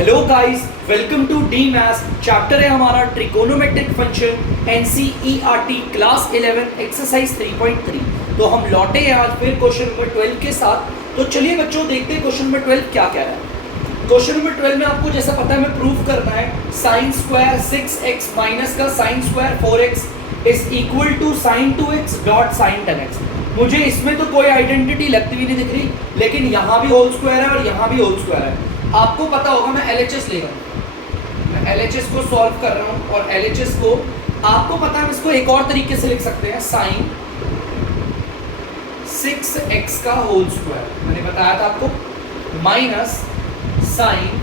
Hello guys, welcome to the maths. Chapter है हमारा trigonometric function NCERT class 11 exercise 3.3। तो हम लौटे हैं आज फिर क्वेश्चन नंबर 12 के साथ। तो चलिए बच्चों देखते हैं क्वेश्चन नंबर 12 क्या क्या है। क्वेश्चन नंबर 12 में आपको जैसा पता है हमें प्रूव करना है साइन स्क्वायर 6x माइनस का sine square 4x is equal to sine 2x dot sine 10x। मुझे इसमें तो कोई आइडेंटिटी लगती हुई नहीं दिख रही, लेकिन यहाँ भी होल स्क्वायर है और यहाँ भी होल स्क्वायर है। आपको पता होगा मैं LHS ले रहा हूँ, मैं LHS को सॉल्व कर रहा हूँ और LHS को आपको पता है हम इसको एक और तरीके से लिख सकते हैं साइन 6x का होल स्क्वायर, मैंने बताया था आपको, माइनस साइन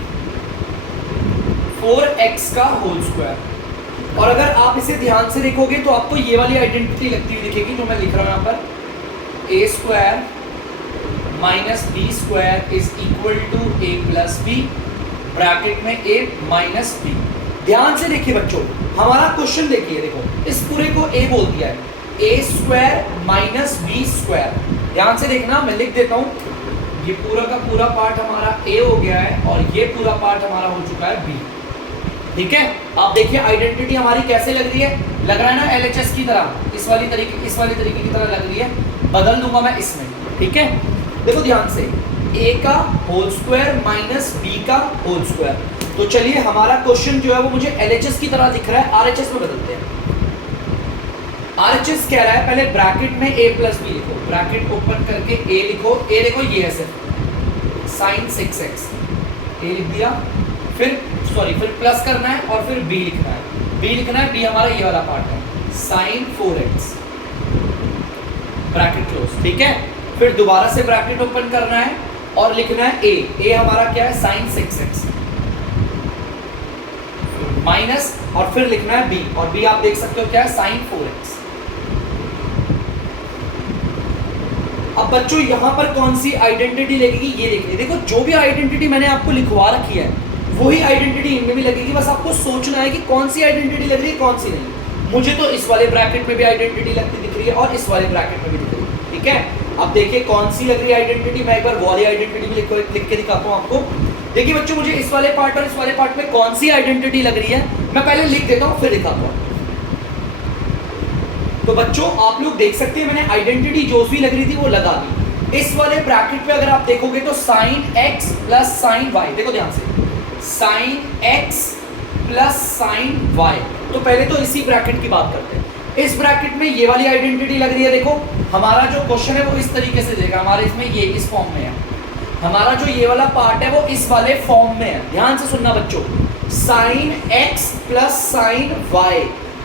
4x का होल स्क्वायर। और अगर आप इसे ध्यान से देखोगे तो आपको ये वाली आइडेंटिटी लगती हुई दिखेगी जो मैं लिख रहा हूँ यहाँ पर, A square minus B square is equal to A plus B, bracket में ए माइनस बी। ध्यान से देखिए बच्चों, हमारा क्वेश्चन देखिए, देखो इस पूरे को ए बोल दिया है, ए स्क्वायर माइनस बी स्क्वायर। ध्यान से देखना, मैं लिख देता हूँ, ये पूरा का पूरा पार्ट हमारा ए हो गया है और ये पूरा पार्ट हमारा हो चुका है बी। ठीक है, आप देखिए आइडेंटिटी हमारी कैसे लग रही है, लग रहा है ना LHS की तरह, इस वाली तरीके की तरह लग रही है। बदल दूंगा मैं इसमें, ठीक है। देखो ध्यान से, a का होल स्क्वायर माइनस b का होल स्क्वायर। तो चलिए हमारा क्वेश्चन जो है वो मुझे LHS की तरह दिख रहा है, RHS में बदलते हैं। RHS कह रहा है पहले ब्रैकेट में a प्लस बी लिखो, ब्रैकेट ओपन करके a लिखो, a देखो ये है सिर्फ साइन 6x, a लिख दिया, फिर प्लस करना है और फिर b लिखना है, b लिखना है, b हमारा ये वाला पार्ट है साइन 4x, ब्रैकेट क्लोज। ठीक है, फिर दोबारा से ब्रैकेट ओपन करना है और लिखना है a हमारा क्या है साइन 6x माइनस, और फिर लिखना है b, और b आप देख सकते हो क्या है साइन 4x। अब बच्चों यहां पर कौन सी आइडेंटिटी लगेगी ये देखिए, देखो जो भी आइडेंटिटी मैंने आपको लिखवा रखी है वही आइडेंटिटी इनमें भी लगेगी, बस आपको सोचना है कि कौन सी आइडेंटिटी लग रही है कौन सी नहीं। मुझे तो इस वाले ब्रैकेट में भी आइडेंटिटी लगती दिख रही है और इस वाले ब्रैकेट में भी दिख रही है। ठीक है, अब देखिए कौन सी लग रही है आइडेंटिटी, मैं एक बार वाली आइडेंटिटी भी लिख के दिखाता हूँ आपको। देखिए बच्चों, मुझे इस वाले पार्ट और इस वाले पार्ट में कौन सी आइडेंटिटी लग रही है मैं पहले लिख देता हूँ फिर दिखाता हूँ। तो बच्चों आप लोग देख सकते हैं मैंने आइडेंटिटी जो भी लग रही थी वो लगा दी। इस वाले ब्रैकेट पे अगर आप देखोगे तो sine x plus sine y, देखो ध्यान से, sine x plus sine y। तो पहले तो इसी ब्रैकेट की बात करते हैं। इस ब्रैकेट में ये वाली आइडेंटिटी लग रही है, देखो हमारा जो क्वेश्चन है वो इस तरीके से देगा, हमारे इसमें ये इस फॉर्म में है, हमारा जो ये वाला पार्ट है वो इस वाले फॉर्म में है। ध्यान से सुनना बच्चों, sine x plus sine y,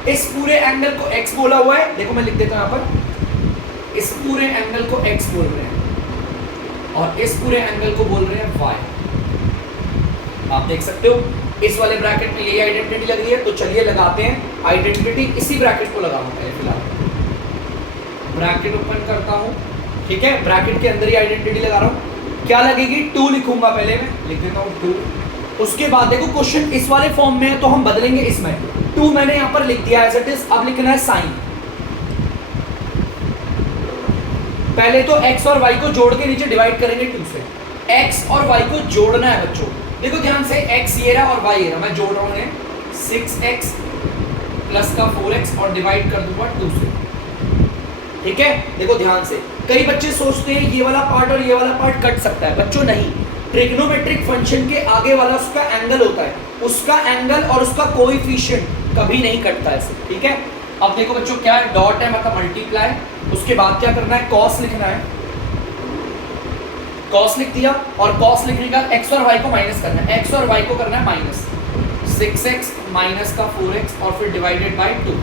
इस पूरे एंगल को x बोला हुआ है, देखो मैं लिख देता हूं यहाँ पर, इस पूरे एंगल को x बोल रहे हैं और इस पूरे एंगल को बोल रहे हैं y। आप देख सकते हो इस वाले ब्रैकेट में यही आइडेंटिटी लग रही है। तो चलिए लगाते हैं आइडेंटिटी, इसी ब्रैकेट को लगाऊंगा फिलहाल, ब्रैकेट ओपन करता हूं। ठीक है, ब्रैकेट के अंदर ही आइडेंटिटी लगा रहा हूं। क्या लगेगी, 2 लिखूंगा, पहले मैं लिख देता हूं 2। उसके बाद देखो क्वेश्चन इस वाले फॉर्म में है तो हम बदलेंगे इसमें, 2 मैंने यहां पर लिख दिया एज इट इज। अब लिखना है साइन, पहले तो x और y को जोड़ के नीचे डिवाइड करेंगे 2 से, x और y को जोड़ना है बच्चों। देखो ध्यान से, x ये रहा और y ये रहा, मैं जोड़ रहा हूँ 6x प्लस का 4x और डिवाइड कर दूंगा 2 से। ठीक है, देखो ध्यान से, कई बच्चे सोचते हैं ये वाला पार्ट और ये वाला पार्ट कट सकता है, बच्चों नहीं, ट्रिग्नोमेट्रिक फंक्शन के आगे वाला उसका एंगल होता है, उसका एंगल और उसका कोएफिशिएंट कभी नहीं कटता है। ठीक है, अब देखो बच्चों क्या है, डॉट है मतलब मल्टीप्लाई, उसके बाद क्या करना है, कॉस लिखना है, कॉस लिख दिया, और कॉस लिखने का x और y को माइनस करना है, x और y को करना है माइनस, 6x माइनस का 4x और फिर डिवाइडेड बाय 2।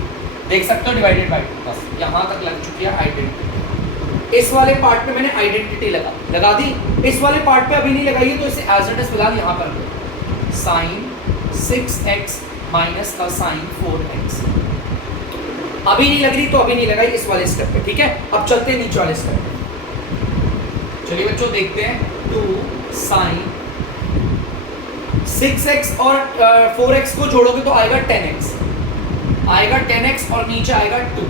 देख सकते हो डिवाइडेड बाय 2, बस यहाँ तक लग चुकी है आइडेंटिटी। इस वाले पार्ट पे मैंने आइडेंटिटी लगा दी, इस वाले पार्ट पे अभी नहीं लगाई है तो इसे एज इट इज फिलहाल यहाँ पर लो, साइन 6x माइनस का साइन 4x। अभी नहीं लग रही तो अभी नहीं लगाई इस वाले स्टेप पे। ठीक है, अब चलते हैं नीचे वाले स्टेप पे। चलिए बच्चों देखते हैं, 2 साइन 6x और 4x को जोड़ोगे तो आएगा 10x, आएगा 10x और नीचे आएगा 2।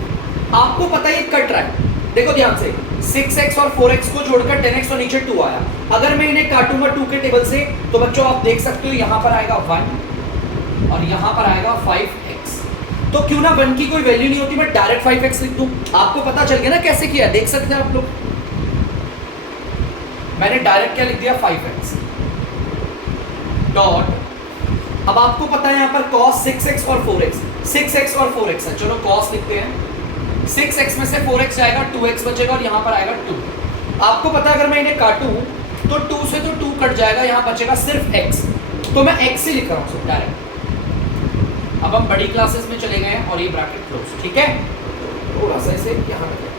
आपको पता है ये कट रहा है, देखो ध्यान से, 6x और 4x को जोड़कर 10x और नीचे 2 आया। अगर मैं इन्हें काटूंगा 2 के टेबल से तो बच्चों आप देख सकते हो यहां पर आएगा 1 और यहां पर आएगा 5x। तो क्यों ना 1 की कोई वैल्यू नहीं होती, मैं डायरेक्ट 5x लिख दूं। आपको पता चल गया ना कैसे किया, देख सकते हैं आप लोग। मैंने डायरेक्ट क्या लिख दिया 5x डॉट, अब आपको पता है यहां पर cos 6x और 4x, 6x और 4x है, चलो cos लिखते हैं। 6x में से 4x जाएगा, 2x बचेगा और यहां पर आएगा 2। आपको पता है अगर मैं इन्हें काटूं तो 2 से तो 2 कट जाएगा, यहां बचेगा सिर्फ x, तो मैं x ही लिख रहा हूं डायरेक्ट। अब हम बड़ी क्लासेस में चले गए हैं और ये ब्रैकेट क्लोज, ठीक है। थोड़ा सा इसे यहां रखें,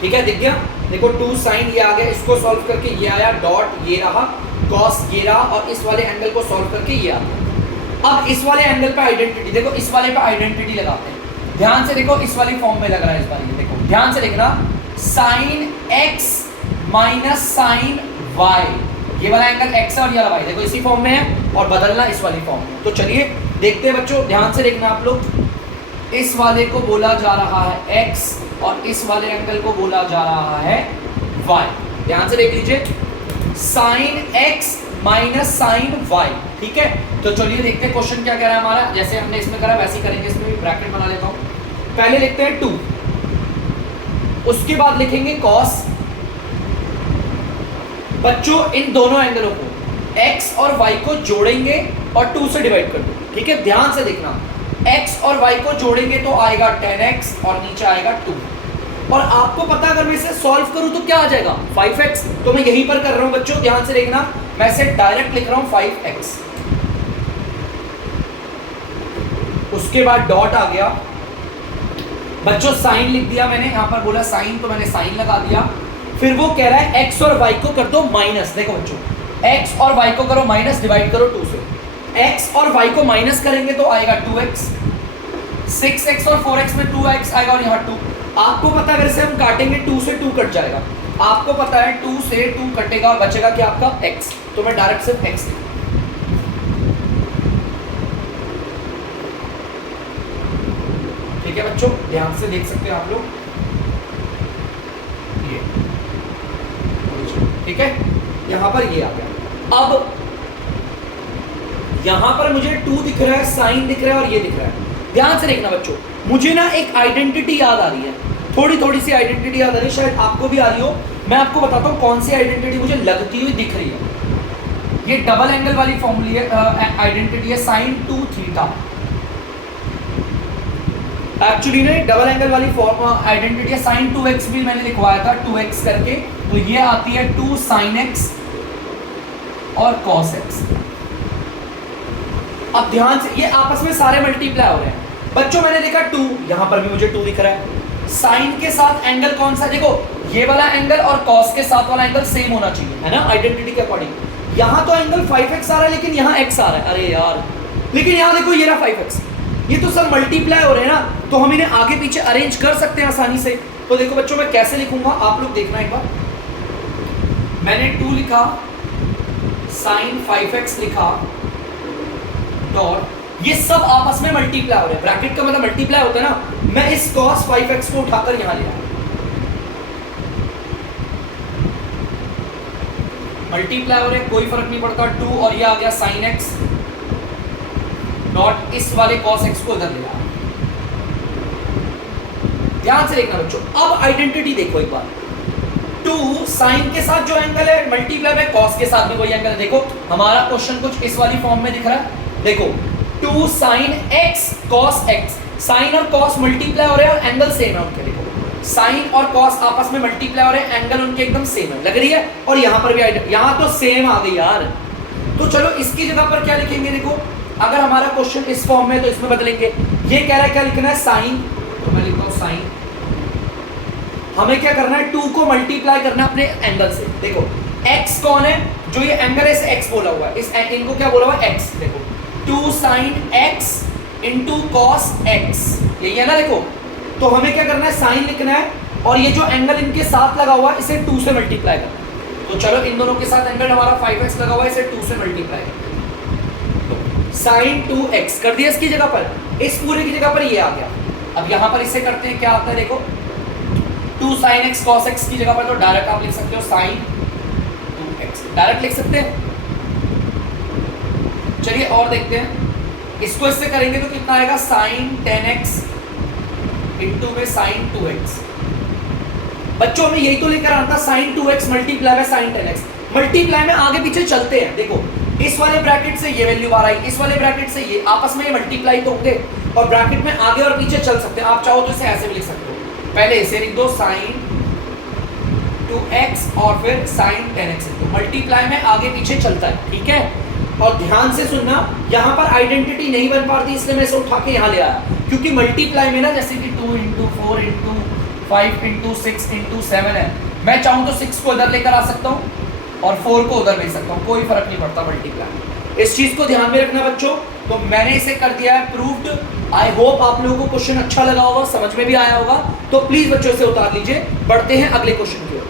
ठीक है, दिख गया। देखो 2 sin ये आ गया, इसको सॉल्व करके ये आया, डॉट ये रहा, cos ये रहा और इस वाले एंगल को सॉल्व करके ये आ गया। अब इस वाले एंगल पे आइडेंटिटी देखो, इस वाले पे आइडेंटिटी लगाते हैं। ध्यान से देखो, इस वाली फॉर्म में लग रहा है इस बार, ये देखो ध्यान से देखना, sin x minus sin y, ये वाला एंगल x है और ये वाला y, देखो इसी फॉर्म में है और बदलना इस वाली फॉर्म में। तो चलिए देखते हैं बच्चों, ध्यान से देखना आप लोग। इस वाले को बोला जा रहा है x और इस वाले एंगल को बोला जा रहा है y। ध्यान से देख लीजिए, sin x minus sin y, ठीक है। तो चलिए देखते हैं क्वेश्चन क्या कह रहा है हमारा। जैसे हमने इसमें करा वैसे ही करेंगे, इसमें भी ब्रैकेट बना लेता हूं। पहले लिखते हैं 2, उसके बाद लिखेंगे cos। बच्चों इन दोनों एंगलों को x और y को जोड़ेंगे और 2 से डिवाइड कर दो, ठीक है। ध्यान से देखना, x और y को जोड़ेंगे तो आएगा 10x और नीचे आएगा 2। और आपको पता अगर मैं इसे सॉल्व करूं तो क्या आ जाएगा 5x, तो मैं यहीं पर कर रहा हूं बच्चों, ध्यान से देखना। मैं इसे डायरेक्ट लिख रहा हूं 5x, उसके बाद डॉट आ गया बच्चों, साइन लिख दिया मैंने, यहां पर बोला साइन तो मैंने साइन लगा दिया। फिर वो कह रहा है x और y को कर दो माइनस, देखो बच्चों x और y को करो माइनस, डिवाइड करो 2 से। x और y को माइनस करेंगे तो आएगा 2x, 6x और 4x में 2x आएगा और यहाँ 2। आपको पता है अगर इसे हम काटेंगे 2 से 2 कट जाएगा, आपको पता है 2 से 2 कटेगा और बचेगा क्या आपका x, तो मैं डायरेक्ट सिर्फ x लिखूंगा। ठीक है बच्चों, ध्यान से देख सकते हैं आप लोग, ये ठीक है, यहां पर ये आ गया। अब यहां पर मुझे 2 दिख रहा है, साइन दिख रहा है और ये दिख रहा है। ध्यान से देखना बच्चों, मुझे ना एक आइडेंटिटी याद आ रही है, थोड़ी सी आइडेंटिटी याद आ रही है, शायद आपको भी आ रही हो। मैं आपको बताता हूं कौन सी आइडेंटिटी मुझे लगती हुई दिख रही है। ये डबल एंगल वाली फॉर्मूली है, आइडेंटिटी है sin 2 थीटा। एक्चुअली ना डबल एंगल वाली फॉर्म आइडेंटिटी है, sin 2x भी मैंने लिखवाया था 2x करके, तो ये आती है 2 sin x और cos x। अब ध्यान से, ये आपस में सारे मल्टीप्लाई हो रहे हैं बच्चों। मैंने लिखा 2, यहां पर भी मुझे 2 दिख रहा है। साइन के साथ एंगल कौन सा, देखो ये वाला एंगल और cos के साथ वाला एंगल सेम होना चाहिए, है ना, आइडेंटिटी के अकॉर्डिंग। यहां तो एंगल 5x आ रहा है लेकिन यहां x आ रहा है, अरे यार, लेकिन यहां देखो ये रहा 5x, ये तो सब मल्टीप्लाई हो रहे हैं ना, तो हम इन्हें आगे पीछे अरेंज कर सकते हैं आसानी से। तो देखो बच्चों मैं कैसे लिखूंगा, आप लोग देखना एक बार। मैंने 2 लिखा, sin 5x लिखा, डॉट, ये सब आपस में मल्टीप्लाई हो रहे हैं, ब्रैकेट का मतलब मल्टीप्लाई होता है ना। मैं इस cos 5x को उठाकर यहां ले आया, मल्टीप्लाई हो रहे, कोई फर्क नहीं पड़ता, 2 और ये आ गया sin x, डॉट इस वाले cos x को इधर ले आया। ध्यान से देखना बच्चों, अब आइडेंटिटी देखो एक बार। 2 साइन के साथ जो एंगल है मल्टीप्लाई में cos के साथ भी वही एंगल है। देखो हमारा क्वेश्चन कुछ इस वाली फॉर्म में दिख रहा है, देखो 2 sin x cos x, sine और cos मल्टीप्लाई हो रहे हैं और एंगल सेम है उनके। देखो साइन और cos आपस में मल्टीप्लाई हो रहे हैं, एंगल उनके एकदम सेम है, लग रही है। और यहाँ पर भी यहाँ तो सेम आ गई यार। तो चलो इसकी जगह पर क्या लिखेंगे, देखो अगर हमारा क्वेश्चन इस फॉर्म में है तो इसमें बदलेंगे। ये कह रहा है क्या लिखना है साइन, तो मैं लिखता हूँ साइन। हमें क्या करना है, 2 को मल्टीप्लाई करना है अपने एंगल से। देखो x कौन है, जो ये एंगल है इसे x बोला हुआ है, इस इनको क्या बोला हुआ है x। देखो 2 sin x into cos x, यही है ना। देखो तो हमें क्या करना है, साइन लिखना है और ये जो एंगल इनके साथ लगा हुआ है इसे 2 से मल्टीप्लाई करना है। तो चलो इन दोनों के साथ एंगल हमारा 5x लगा हुआ है, इसे 2 से मल्टीप्लाई करना है, तो sin 2x कर दिया इसकी जगह पर, इस पूरे की जगह पर ये आ गया। अब यहाँ पर इसे करते हैं, क्या आता है देखो 2 sin x cos x की जगह पर तो डायरेक्ट आप लिख सकते हो sin 2x, डायरेक्ट लिख सकते हैं। चलिए और देखते हैं, इसको इससे करेंगे तो कितना आएगा sin 10x इंटू में sin 2x। बच्चों में यही तो लेकर आता sin 2x multiply by sin 10x। Multiply में आगे पीछे चलते हैं, देखो इस वाले ब्रैकेट से ये वैल्यू बाहर आई, इस वाले ब्रैकेट से ये, आपस में ये मल्टीप्लाई तो होंगे और ब्रैकेट में आगे और पीछे चल सकते हैं। आप चाहो तो इसे ऐसे भी लिख सकते हो, पहले इसे लिख दो sin 2x और फिर sin 10x, तो मल्टीप्लाई में आगे पीछे चलता है, ठीक है। और ध्यान से सुनना, यहाँ पर आइडेंटिटी नहीं बन पाती इसलिए मैं इसे उठा के यहाँ ले आया, क्योंकि मल्टीप्लाई में ना जैसे कि 2 इंटू 4 इंटू 5 इंटू 6 इंटू 7 है, मैं चाहूँ तो 6 को इधर लेकर आ सकता हूँ और 4 को उधर भेज सकता हूँ, कोई फर्क नहीं पड़ता मल्टीप्लाई। इस चीज को ध्यान में रखना बच्चों। तो मैंने इसे कर दिया है प्रूव्ड। आई होप आप लोगों को क्वेश्चन अच्छा लगा होगा, समझ में भी आया होगा। तो प्लीज बच्चों से उतार लीजिए, बढ़ते हैं अगले क्वेश्चन की ओर।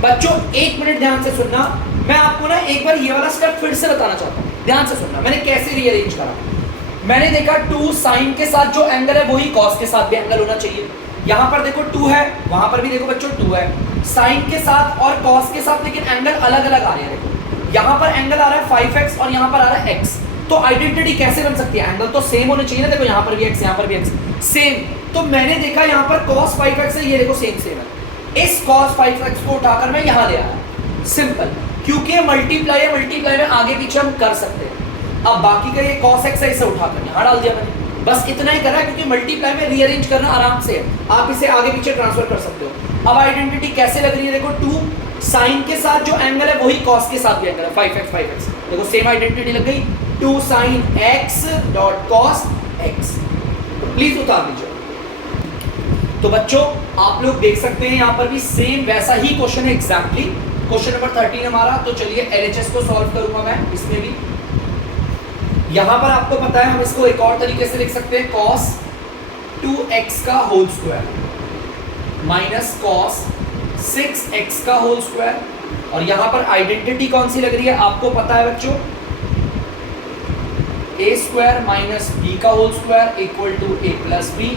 बच्चों 1 मिनट ध्यान से सुनना, मैं आपको ना एक बार ये वाला स्टेप फिर से बताना चाहता हूँ, ध्यान से सुनना। मैंने कैसे रीअरेंज करा, मैंने देखा 2 साइन के साथ जो एंगल है वही कॉस के साथ भी एंगल होना चाहिए। यहाँ पर देखो 2 है, वहां पर भी देखो बच्चों 2 है, साइन के साथ और कॉस के साथ, लेकिन एंगल अलग अलग आ रहे हैं। देखो यहाँ पर एंगल आ रहा है 5x और यहाँ पर आ रहा है x, तो आइडेंटिटी कैसे बन सकती है? एंगल तो सेम होने चाहिए ना। देखो यहाँ पर भी x, यहाँ पर भी x सेम, तो मैंने देखा यहाँ पर cos 5x है, ये देखो सेम सेम है, इस cos 5x को उठाकर मैं यहाँ ले आया, सिंपल, क्योंकि ये मल्टीप्लाई है, मल्टीप्लाई में आगे पीछे हम कर सकते हैं। अब बाकी का ये cos x है, इसे उठाकर यहाँ डाल दिया मैंने, बस इतना ही करा, क्योंकि मल्टीप्लाई में रीअरेंज करना आराम से है, आप इसे आगे पीछे ट्रांसफर कर सकते हो। अब आइडेंटिटी कैसे लग रही है? देखो 2 साइन के साथ जो एंगल है वही कॉस के साथ भी एंगल है, 5x, देखो सेम आइडेंटिटी लग गई, 2 sin x dot cos x। Please उतार दीजिए। तो बच्चों आप लोग देख सकते हैं यहाँ पर भी सेम वैसा ही क्वेश्चन है एग्जैक्टली, क्वेश्चन नंबर 13 हमारा। तो चलिए LHS को सॉल्व करूंगा मैं इसमें भी। यहाँ पर आपको पता है हम इसको एक और तरीके से लिख सकते हैं, cos 2x का whole square minus cos 6x का होल स्क्वायर। और यहाँ पर आइडेंटिटी कौन सी लग रही है आपको पता है बच्चों, a स्क्वायर माइनस b का whole square equal to a plus B,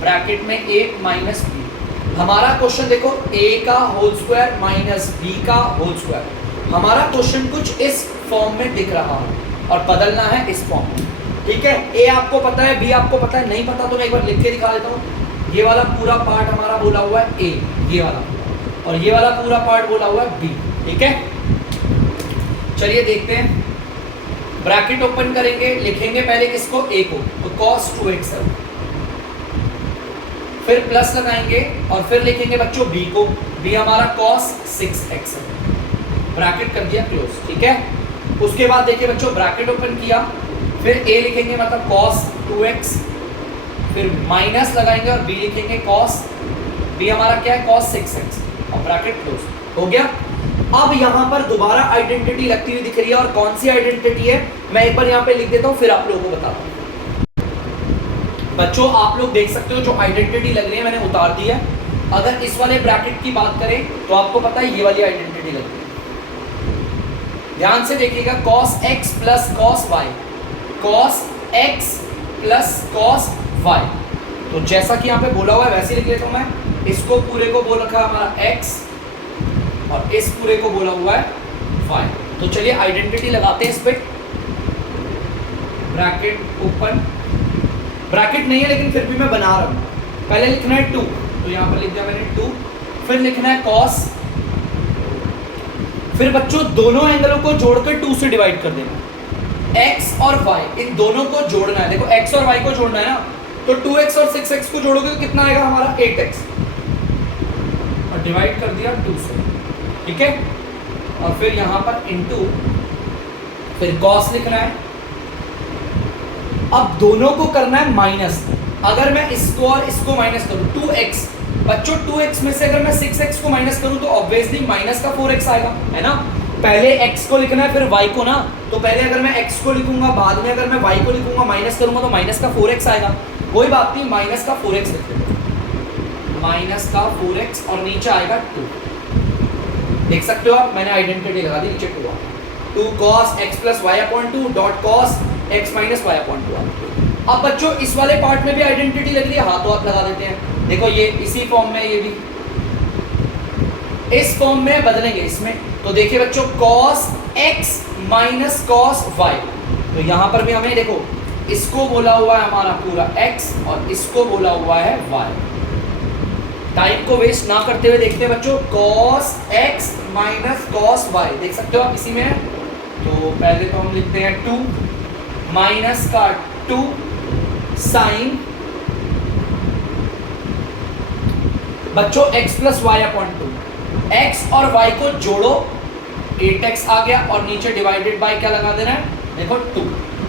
bracket में a माइनस b। हमारा क्वेश्चन देखो a का होल स्क्वायर माइनस b का होल स्क्वायर, हमारा क्वेश्चन कुछ इस फॉर्म में दिख रहा है और बदलना है इस फॉर्म में, ठीक है। a आपको पता है, b आपको पता है, नहीं पता तो मैं एक बार लिख के दिखा देता हूँ। ये वाला पूरा पार्ट हमारा बोला हुआ है a, ये वाला, और ये वाला पूरा पार्ट बोला हुआ है b, ठीक है। चलिए देखते हैं, ब्रैकेट ओपन करेंगे, लिखेंगे पहले किसको, a को, तो cos 2x है, फिर प्लस लगाएंगे और फिर लिखेंगे बच्चों b को, b हमारा cos 6x है, ब्रैकेट कर दिया क्लोज, ठीक है। उसके बाद देखिए बच्चों ब्रैकेट ओपन किया, फिर a लिखेंगे मतलब cos 2x, फिर माइनस लगाएंगे और b लिखेंगे cos, b हमारा क्या है cos 6x, और ब्रैकेट क्लोज हो गया। अब यहाँ पर दोबारा आइडेंटिटी लगती हुई दिख रही है, और कौन सी आइडेंटिटी है मैं एक बार यहाँ पे लिख देता हूँ, फिर आप लोगों को बताता हूँ। बच्चों आप लोग देख सकते हो जो आइडेंटिटी लग रही है मैंने उतार दी है। अगर इस वाले ब्रैकेट की बात करें तो आपको पता है ये वाली आइडेंटिटी लग रही है, ध्यान से देखिएगा, cos x plus cos y, cos x plus cos y। तो जैसा कि यहाँ पे बोला हुआ है वैसे लिख लेता हूँ मैं, इसको पूरे को बोल रखा है हमारा x और इस पूरे को बोला हुआ है y। तो चलिए आइडेंटिटी लगाते हैं इस पे, ब्रैकेट ओपन, ब्रैकेट नहीं है लेकिन फिर भी मैं बना रहा हूँ। पहले लिखना है 2, तो यहाँ पर लिख दिया मैंने 2, फिर लिखना है cos, फिर बच्चों दोनों एंगलों को जोड़कर 2 से डिवाइड कर देना, x और y इन दोनों को जोड़ना है। देखो x और y को जोड़ना है ना, तो 2x और 6x को जोड़ोगे तो कितना आएगा हमारा 8x, और डिवाइड कर दिया 2 से, ठीक है। और फिर यहाँ पर इनटू, फिर cos लिखना है। अब दोनों को करना है माइनस, अगर मैं इसको और इसको माइनस करूं 2x, बच्चों 2x में से अगर मैं 6x को माइनस करूं तो ऑब्वियसली माइनस का 4x आएगा, है ना। पहले x को लिखना है फिर y को ना, तो पहले अगर मैं x को लिखूंगा, बाद में अगर मैं y को लिखूंगा, माइनस करूंगा तो माइनस का 4x आएगा। कोई बात नहीं, माइनस का 4x लिख लेते, माइनस का 4x और नीचे आएगा 2। देख सकते हो आप, मैंने आइडेंटिटी लगा दी, नीचे 2 cos x plus y upon 2 dot cos x minus y upon 2। अब बच्चों इस वाले पार्ट में भी आइडेंटिटी लग रही है, हाँ तो आप लगा देते हैं, देखो ये इसी फॉर्म में, ये भी इस फॉर्म में बदलेंगे इसमें। तो देखिए बच्चों cos x minus cos y, तो यहां पर भी हमें देखो इसको बोला हुआ है हमारा पूरा x और इसको बोला हुआ है y। टाइम को वेस्ट ना करते हुए देखते हैं बच्चों, cos x minus cos y देख सकते हो आप इसी में है। तो पहले तो हम लिखते हैं 2 माइनस का 2 साइन बच्चों x plus Y upon 2, x और y को जोड़ो 8x आ गया और नीचे डिवाइडेड बाय क्या लगा देना है देखो 2।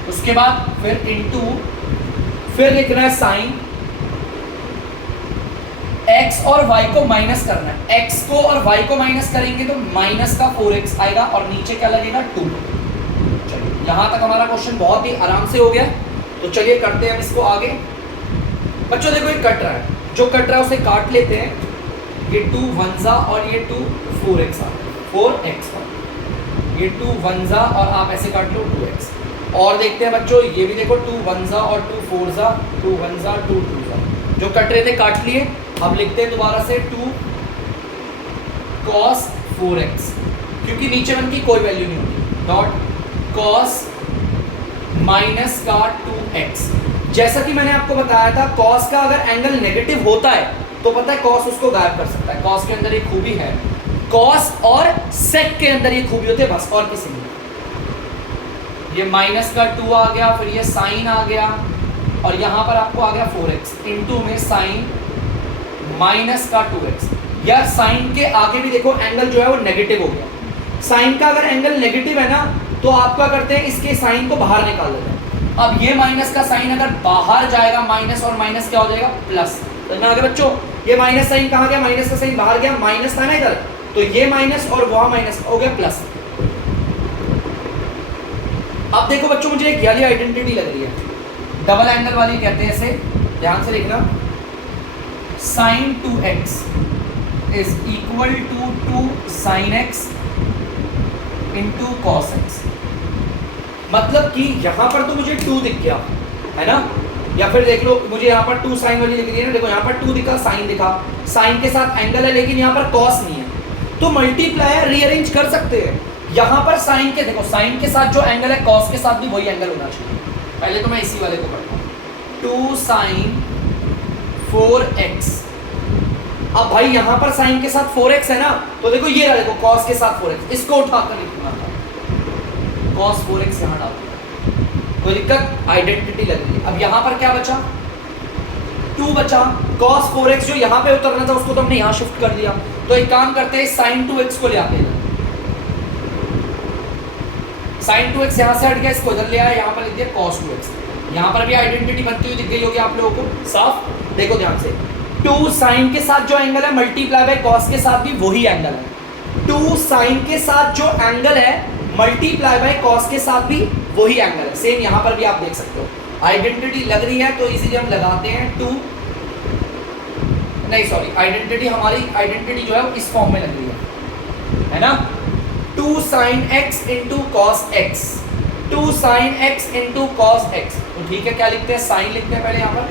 उसके बाद फिर इनटू फिर लिखना है साइन x और y को माइनस करना है, x को और y को माइनस करेंगे तो माइनस का 4x आएगा और नीचे क्या लगेगा 2। चलिए यहां तक हमारा क्वेश्चन बहुत ही आराम से हो गया। तो चलिए करते हैं हम इसको आगे। बच्चों देखो ये कट रहा है, जो कट रहा है उसे काट लेते हैं। ये 2 1 और ये 2 4x आ गया, 4x ये 2 1 और आप ऐसे काट लो 2x। और देखते हैं बच्चों ये भी देखो 2 1 और 2 4 2 1 2 2 जो कट रहे थे काट लिए। अब लिखते हैं दोबारा से 2 cos 4x, क्योंकि नीचे वन की कोई वैल्यू नहीं होती, डॉट cos माइनस का 2x। जैसा कि मैंने आपको बताया था cos का अगर एंगल नेगेटिव होता है तो पता है cos उसको गायब कर सकता है। cos के अंदर एक खूबी है, cos और sec के अंदर ये खूबी होती है बस, और किसी में। ये माइनस का 2 आ गया, फिर ये साइन आ गया और यहाँ पर आपको आ गया 4x इंटू में साइन माइनस का 2x। यार साइन के आगे भी देखो एंगल जो है वो नेगेटिव हो गया। साइन का अगर एंगल नेगेटिव है ना तो आप क्या करते हैं इसके साइन को बाहर निकाल देते हैं। अब ये माइनस का साइन अगर बाहर जाएगा माइनस और माइनस क्या हो जाएगा प्लस। तो आगे बच्चों ये माइनस साइन कहाँ गया, माइनस का साइन बाहर गया, माइनस था ना इधर, तो ये माइनस और वहां माइनस हो गया प्लस। अब देखो बच्चों मुझे एक वाली आइडेंटिटी लग रही है, डबल एंगल वाली कहते हैं इसे, ध्यान से देखना। sin 2x is equal to 2 sin x into cos x। मतलब कि यहां पर तो मुझे 2 दिख गया है ना, या फिर देख लो मुझे यहाँ पर 2 साइन वाली लिख रही है ना, देखो यहाँ पर 2 दिखा, साइन दिखा, साइन के साथ एंगल है लेकिन यहाँ पर cos नहीं है, तो मल्टीप्लायर रीअरेंज कर सकते हैं। यहाँ पर साइन के देखो, साइन के साथ जो एंगल है cos के साथ भी वही एंगल होना चाहिए। पहले तो मैं इसी वाले को पढ़ता हूँ, 2 sin 4x। अब भाई यहाँ पर साइन के साथ 4x है ना, तो देखो ये रहा, देखो cos के साथ 4x, इसको उठाकर लिखना था, cos 4x यहाँ डाल दिया, कोई दिक्कत, आइडेंटिटी लग रही है। अब यहाँ पर क्या बचा, 2 बचा, cos 4x जो यहाँ पे उतरना था उसको तो हमने यहाँ शिफ्ट कर दिया। तो एक काम करते हैं, sin 2x को ले आते हैं, sin 2x यहाँ से हट गया, इसको इधर ले आया, यहाँ पर लिख दिया cos 2x। यहाँ पर भी आइडेंटिटी बनती हुई दिख गई होगी आप लोगों को, साफ देखो ध्यान से। 2 sin के साथ जो एंगल है मल्टीप्लाई बाय cos के साथ भी वही एंगल है। 2 sin के साथ जो एंगल है मल्टीप्लाई बाय cos के साथ भी वही एंगल है। सेम यहाँ पर भी आप देख सकते हो, आइडेंटिटी लग रही है तो इजीली हम लगाते हैं 2, नहीं सॉरी, आइडेंटिटी हमारी आइडेंटिटी जो है इस फॉर्म में लग रही है ना, 2 sin x into cos x, 2 sin x into cos x। तो ठीक है, क्या लिखते हैं, साइन लिखते हैं पहले यहाँ पर,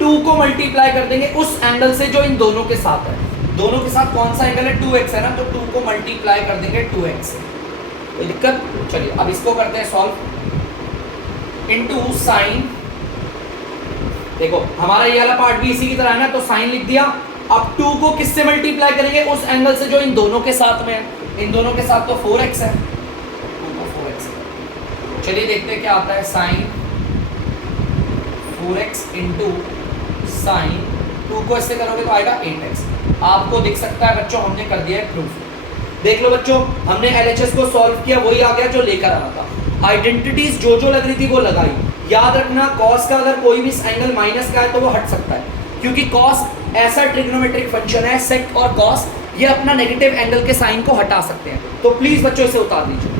2 को मल्टीप्लाई कर देंगे उस एंगल से जो इन दोनों के साथ है। दोनों के साथ कौन सा एंगल है, 2x है ना, तो 2 को मल्टीप्लाई कर देंगे 2x से, कोई दिक्कत। चलिए अब इसको करते हैं सॉल्व, इनटू साइन, देखो हमारा ये वाला पार्ट भी इसी की तरह है ना, तो साइन लिख दिया। अब 2 को किससे मल्टीप्लाई करेंगे, उस एंगल से जो इन दोनों के साथ में है, इन दोनों के साथ तो 4x है, 2 को 4x है। चलिए देखते हैं क्या आता है, साइन 4x इंटू साइन 2 को इससे करोगे तो आएगा 8x। आपको दिख सकता है बच्चों, हमने कर दिया है प्रूफ। देख लो बच्चों, हमने LHS को सॉल्व किया, वही आ गया जो लेकर आना था। आइडेंटिटीज जो जो लग रही थी वो लगाई। याद रखना, cos का अगर कोई भी एंगल माइनस का है तो वो हट सकता है, क्योंकि cos ऐसा ट्रिग्नोमेट्रिक फंक्शन है, sec और cos ये अपना नेगेटिव एंगल के साइन को हटा सकते हैं। तो प्लीज बच्चों इसे उतार दीजिए।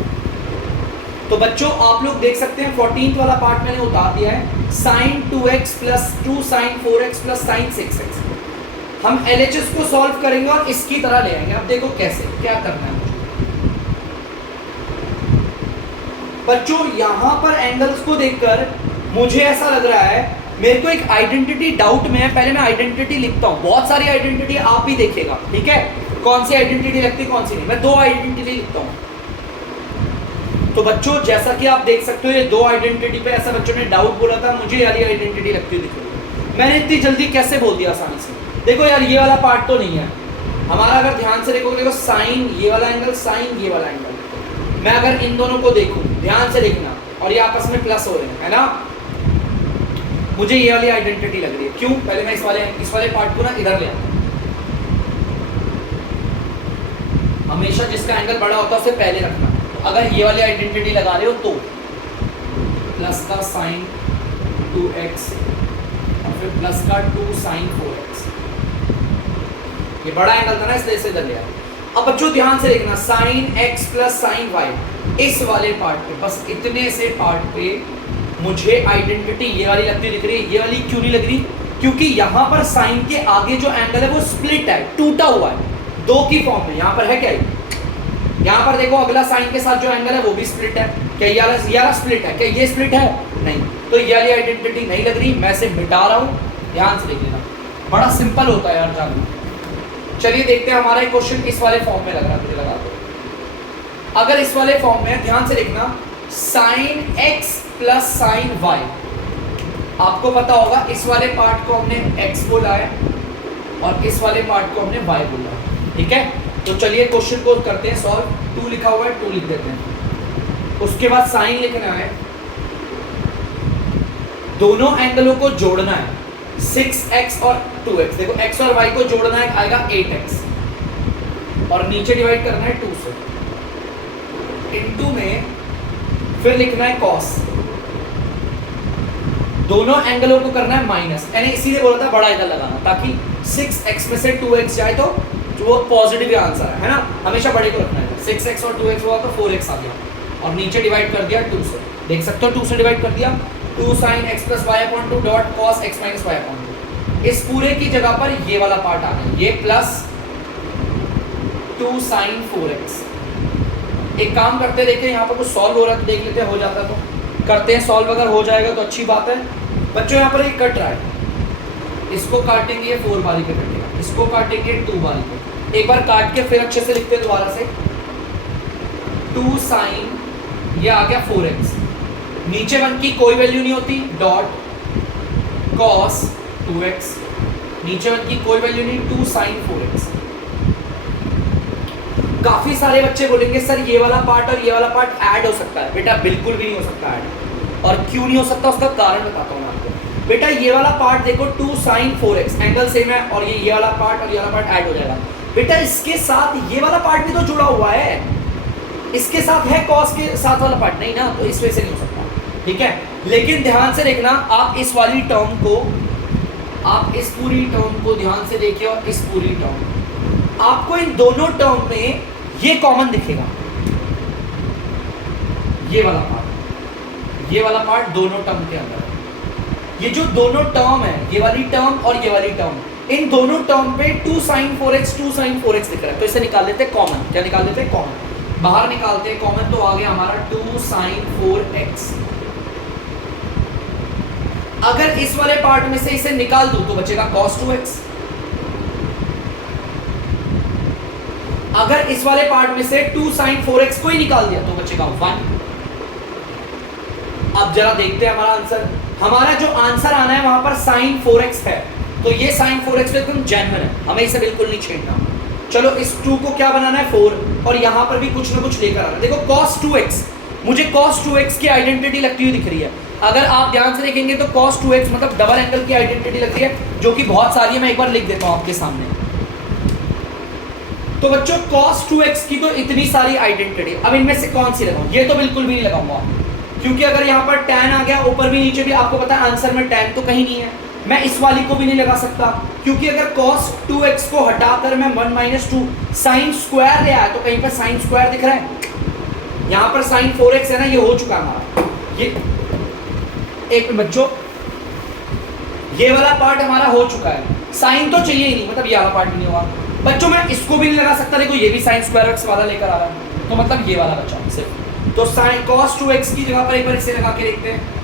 तो बच्चों आप लोग देख सकते हैं 14th वाला पार्ट मैंने उतार दिया है, sin 2x plus 2 sin 4x plus sin 6x। हम LHS को सॉल्व करेंगे और इसकी तरह ले आएंगे। अब देखो कैसे, क्या करना है बच्चों। यहां पर एंगल्स को देखकर मुझे ऐसा लग रहा है मेरे को एक आइडेंटिटी डाउट में है, पहले मैं आइडेंटिटी लिखता हूँ, बहुत सारी आइडेंटिटी आप भी देखिएगा, ठीक है, कौन सी आइडेंटिटी लगती है कौन सी नहीं, मैं 2 आइडेंटिटी लिखता हूँ। तो बच्चों जैसा कि आप देख सकते हो ये 2 आइडेंटिटी पे ऐसा बच्चों ने डाउट बोला था, मुझे यार ये आइडेंटिटी लगती हुई दिख रही है। मैंने इतनी जल्दी कैसे बोल दिया आसानी से? देखो यार ये वाला पार्ट तो नहीं है हमारा, अगर ध्यान से देखोगे, देखो साइन ये वाला एंगल, साइन ये वाला एंगल, मैं अगर इन दोनों को देखूं, ध्यान से देखना, और ये आपस में प्लस हो रहे हैं, है ना, मुझे ये वाली आइडेंटिटी लग रही है। क्यों? पहले मैं इस वाले पार्ट को ना इधर ले आता हूं। हमेशा जिसका एंगल बड़ा होता है उसे पहले रखना। अगर ये वाली आइडेंटिटी लगा रहे हो तो प्लस का साइन 2x और फिर प्लस का 2 साइन 4x, ये बड़ा एंगल था ना इसलिए इसे इधर ले आया। अब बच्चों ध्यान से देखना, sine x plus sine y, इस वाले पार्ट पे, बस इतने से पार्ट पे मुझे आइडेंटिटी ये वाली लगती दिख रही है। ये वाली क्यों नहीं लग रही? क्योंकि यहाँ पर साइन के आगे जो एंगल है वो स्प्लिट है, टूटा हुआ है, 2 की फॉर्म में। यहाँ पर है क्या? यहाँ पर देखो अगला साइन के साथ जो एंगल है वो भी स्प्लिट है। क्या ये वाला स्प्लिट है? क्या ये स्प्लिट है? नहीं। तो ये वाली आइडेंटिटी नहीं लग रही, मैं इसे मिटा रहा हूँ। ध्यान से देख लेना, बड़ा सिंपल होता है यार जानना। चलिए देखते हैं हमारा क्वेश्चन इस वाले फॉर्म में लग रहा है, मुझे लगा दो। अगर इस वाले फॉर्म में, ध्यान से देखना, sine x plus sine y, आपको पता होगा इस वाले पार्ट को हमने x बोला है और इस वाले पार्ट को हमने y बोला है, ठीक है। तो चलिए क्वेश्चन को करते हैं सॉल्व। 2 लिखा हुआ है, 2 लिख देते हैं। उसके बाद साइन लिखना है, दोनों एंगलों को जोड़ना है, 6x और 2x। देखो x और y को जोड़ना है, आएगा 8x और नीचे डिवाइड करना है 2 से। इनटू में फिर लिखना है cos, दोनों एंगलों को करना है माइनस। मैंने इसीलिए बोला था बड़ा इधर लगाना, ताकि 6x में से 2x जाए तो वो पॉजिटिव आंसर है ना, हमेशा बड़े को रखना है। 6x और 2x हुआ तो 4x आ गया और नीचे डिवाइड कर दिया 2 से। देख सकते हो 2 से डिवाइड कर दिया, 2 sin x plus y upon 2 dot cos x minus y upon 2। इस पूरे की जगह पर ये वाला पार्ट आ गया, ये प्लस 2 sin 4x। एक काम करते देखें, यहाँ पर कुछ सॉल्व हो रहा है, देख लेते हैं हो जाता तो करते हैं सॉल्व। अगर हो जाएगा तो अच्छी बात है। बच्चों यहाँ पर एक कट रहा है, इसको काटेंगे 4 बारी पे कटेगा, इसको काटेंगे 2 बारी पे। एक बार काट के फिर अच्छे से लिखते हैं दोबारा से। 2 साइन, ये आ गया 4x, नीचे 1 की कोई वैल्यू नहीं होती, डॉट cos 2x, नीचे 1 की कोई वैल्यू नहीं, 2 साइन 4x। काफी सारे बच्चे बोलेंगे सर ये वाला पार्ट और ये वाला पार्ट ऐड हो सकता है। बेटा बिल्कुल भी नहीं हो सकता ऐड। और क्यों नहीं हो सकता उसका कारण बताता हूँ मैं आपको। बेटा ये वाला पार्ट देखो 2 साइन 4x, एंगल सेम है, और ये वाला पार्ट और ये वाला पार्ट ऐड हो जाएगा। बेटा इसके साथ ये वाला पार्ट भी तो जुड़ा हुआ है, इसके साथ है cos के साथ वाला पार्ट, नहीं ना, तो इस वजह से नहीं हो सकता, ठीक है। लेकिन ध्यान से देखना, आप इस वाली टर्म को, आप इस पूरी टर्म को ध्यान से देखिए और इस पूरी टर्म, आपको इन दोनों टर्म में ये कॉमन दिखेगा, ये वाला पार्ट दोनों टर्म के अंदर है। ये जो दोनों टर्म है, ये वाली टर्म और ये वाली टर्म, इन दोनों टर्म पे 2 sin 4x दिख रहा है, तो इसे निकाल लेते हैं कॉमन। क्या निकाल लेते हैं? कॉमन। बाहर निकालते हैं कॉमन, तो आ गया हमारा 2 sin 4x। अगर इस वाले पार्ट में से इसे निकाल दूं तो बचेगा cos 2x। अगर इस वाले पार्ट में से 2 sin 4x को ही निकाल दिया तो बचेगा 1। अब जरा देखते हैं हमारा आंसर। हमारा जो आंसर आना है वहां पर sin 4x है, तो ये sin 4x एकदम जेन्युइन है, हमें इसे बिल्कुल नहीं छेड़ना। चलो इस 2 को क्या बनाना है 4, और यहां पर भी कुछ ना कुछ लेकर आना। देखो cos 2x, मुझे cos 2x की आइडेंटिटी लगती हुई दिख रही है। अगर आप ध्यान से देखेंगे तो cos 2x मतलब डबल एंगल की आइडेंटिटी लगती है, जो कि बहुत सारी है, मैं एक बार लिख देता हूं आपके सामने। तो बच्चों cos 2x की तो इतनी सारी आइडेंटिटी, अब इनमें से कौन सी लगाऊं? ये तो बिल्कुल भी नहीं लगाऊंगा, क्योंकि अगर यहाँ पर tan आ गया, ऊपर भी नीचे भी, आपको पता है आंसर में tan तो कहीं नहीं है। मैं इस वाली को भी नहीं लगा सकता, क्योंकि अगर cos 2x को हटाकर मैं 1 - 2 sin स्क्वायर ले आया तो कहीं पर sin स्क्वायर दिख रहा है। यहाँ पर sin 4x है ना, ये हो चुका है हमारा। ये एक बच्चों, ये वाला पार्ट हमारा हो चुका है, sin तो चाहिए ही नहीं, मतलब ये वाला पार्ट नहीं होगा। बच्चों मैं इसको भी नहीं लगा सकता, देखो ये भी sin स्क्वायर x वाला लेकर आ रहा है, तो मतलब ये वाला बचा सिर्फ। तो sin cos 2x की जगह पर एक बार इसे लगा के देखते हैं।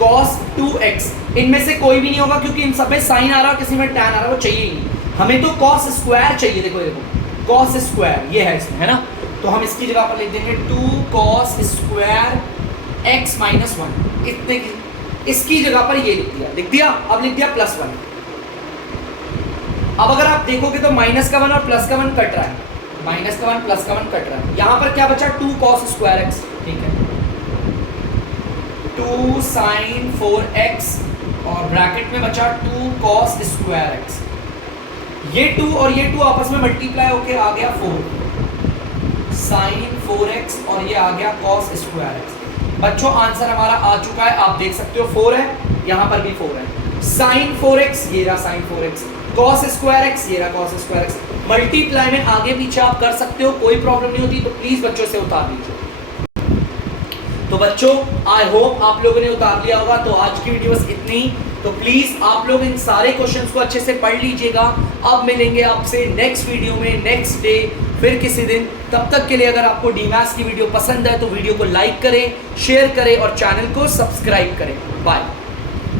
cos 2x, इनमें से कोई भी नहीं होगा क्योंकि इन सब में साइन आ रहा है, किसी में tan आ रहा है, वो चाहिए ही नहीं हमें, तो cos स्क्वायर चाहिए। देखो देखो cos स्क्वायर ये है इसमें, है ना, तो हम इसकी जगह पर लिख देंगे 2 cos स्क्वायर x माइनस 1, इतने की इसकी जगह पर ये लिख दिया, अब लिख दिया प्लस 1। अब अगर आप देखोगे तो माइनस का 1 और प्लस का 1 कट रहा है, माइनस का 1 प्लस का 1 कट रहा है, यहां पर क्या बचा 2 cos स्क्वायर x, ठीक है, 2 sin 4x और ब्रैकेट में बचा 2 cos स्क्वायर x, ये 2 और ये 2 आपस में मल्टीप्लाई होके आ गया 4 sin 4x और ये आ गया cos स्क्वायर x। बच्चों आंसर हमारा आ चुका है, आप देख सकते हो 4 है, यहां पर भी 4 है, sin 4x ये रहा sin 4x, cos square x ये रहा cos स्क्वायर x, मल्टीप्लाई में आगे पीछे आप कर सकते हो, कोई प्रॉब्लम नहीं होती, तो प्लीज बच्चों से उतार लीजिए। तो बच्चों आई होप आप लोगों ने उतार लिया होगा, तो आज की वीडियो बस इतनी, तो प्लीज आप लोग इन सारे क्वेश्चंस को अच्छे से पढ़ लीजिएगा। अब मिलेंगे आपसे नेक्स्ट वीडियो में, नेक्स्ट डे, फिर किसी दिन। तब तक के लिए अगर आपको डीमैथ्स की वीडियो पसंद है तो वीडियो को लाइक करें, शेयर करें और चैनल को सब्सक्राइब करें। बाय।